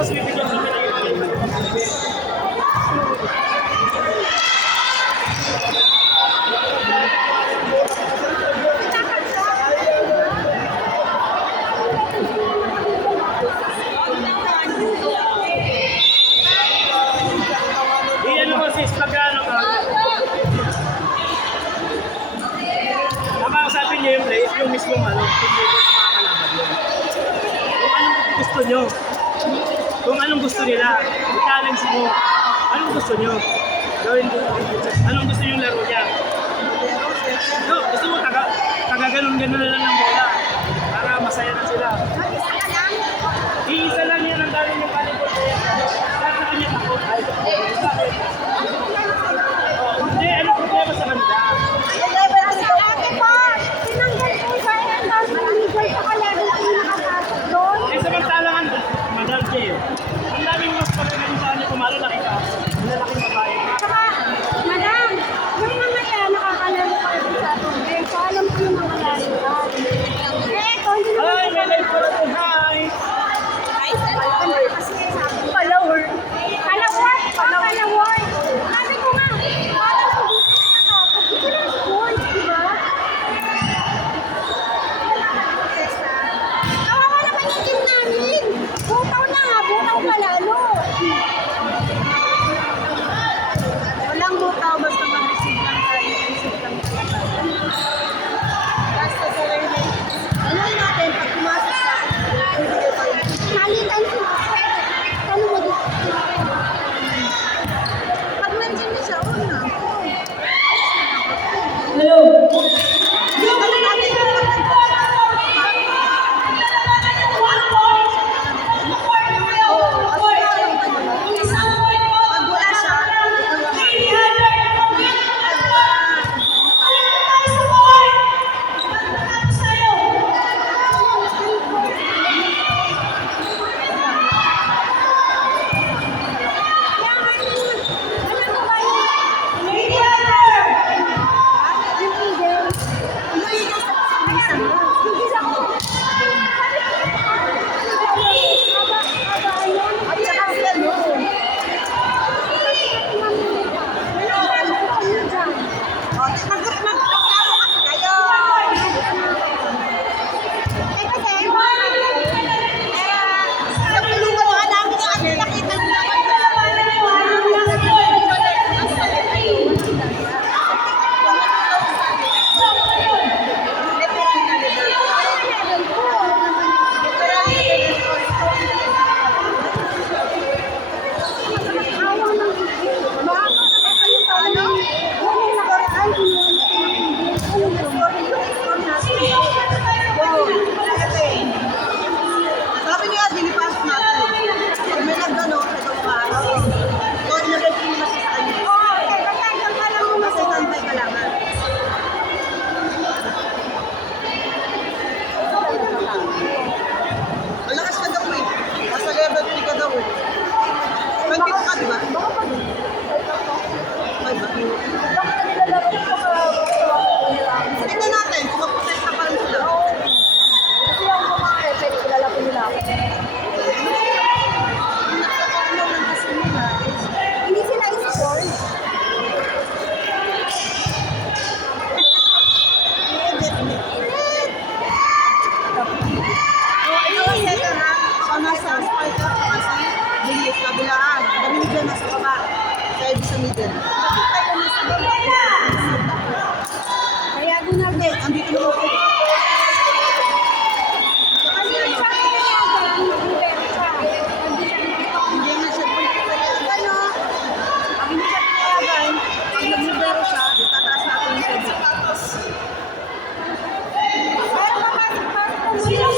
Tapos bibigyan kami ng iyan mo sis, pag-ano ka? Nakakausapin niyo yung place, yung mismong ano, hindi ko makakalaban yun. Kung anong gusto nyo, kung anong gusto nila, i-challenge mo, anong gusto nyo, gawin mo, anong gusto nyo laro niya. No, gusto mo taga-ganon-ganon na lang ng bola para masaya na sila. Iisa lang yan ang dami ng volleyball kaya lahat na kanya ako. Hindi, ano problema sa kanila? Eh, samantalang Madam J, ang daming mas pagkagantaan niyo kumalo, nakita. Malalaking babae. Madam, yung mga yan, nakakalaro ka rin sa tubig. So, alam ko yung mga laro ka. Eh, ito, hindi naman Hi, may live pala po. Hi! Hi, kasi sabi ko, follower. Follower? Follower. Sabi ko nga, parang ko dito na ako. Dito na yung sports, di ba? Kawawa naman yung team namin. Butaw na nga, butaw pa lalo. Walang butaw, basta mag-receive lang tayo. Receive lang tayo. Basta sa learning. Ano yung natin, pag pumasok ka, nalitan siya. Kano mo dito? Pag nandiyan na siya, una. Hello. Ano natin yung pag wala siya, sabi niya, dinipasok natin. Kung may nagdano, sa dalawang araw. So, nag-ready mo na siya sa kanya. Oo, kasi tantay ka lang. Malakas ka daw eh. Nasa level 3 ka daw eh. 22 ka, di ba? Ay, ba? Tignan natin kung mag-protect pa rin sila. Kasi yung mga effect, kilala ko nila ako. Hindi sila sports. So, nasa spike ka kasi bilis kabilaan. Dami dyan nasa baba. Kaya di sa middle. Kaya gunagay. Andito naman ako. Kasi yung sa kanya niya, Hindi na siya ano? Pag hindi siya pinayagan, pag naglibero siya, itataas natin yung siya. pero papasok-pasok ko muna yung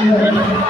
Ayan,